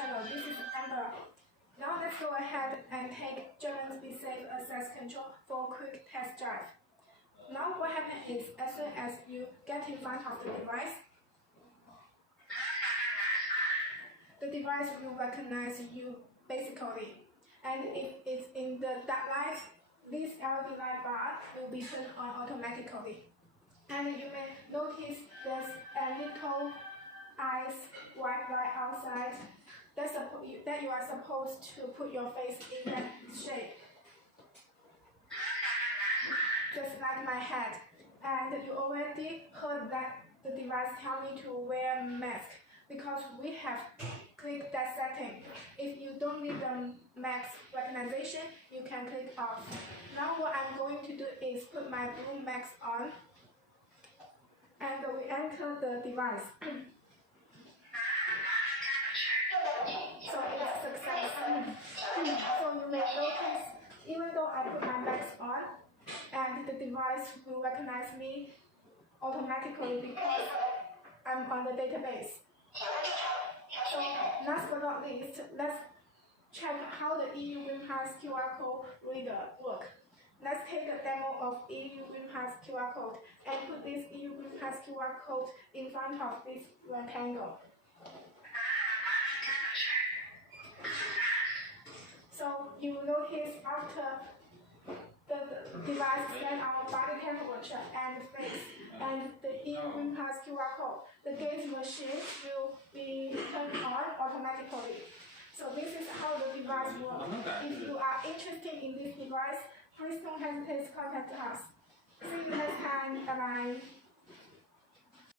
channel. This is Amber. Now let's go ahead and take JAEMONT Be-Safe access control for a quick test drive. Now what happens is, as soon as you get in front of the device will recognize you basically. And if it's in the dark light, this LED light bar will be turned on automatically. And you may notice there's a little eyes white light outside that you are supposed to put your face in that shape, just like my head. And you already heard that the device tell me to wear mask because we have clicked that setting. If you don't need the mask recognition, you can click off. Now what I'm going to do is put my blue mask on, and we enter the device. So it's successful. So you may notice, even though I put my mask on, and the device will recognize me automatically because I'm on the database. So last but not least, let's check how the EU Green Pass QR code reader works. Let's take a demo of EU Green Pass QR code and put this EU Green Pass QR code in front of this rectangle. So you will notice after the device scans our body temperature and face and the EU Green Pass QR code, the gauge machine will be turned on automatically. So this is how the device works. If you are interested in this device, please don't hesitate to contact us. See you next time. Bye bye.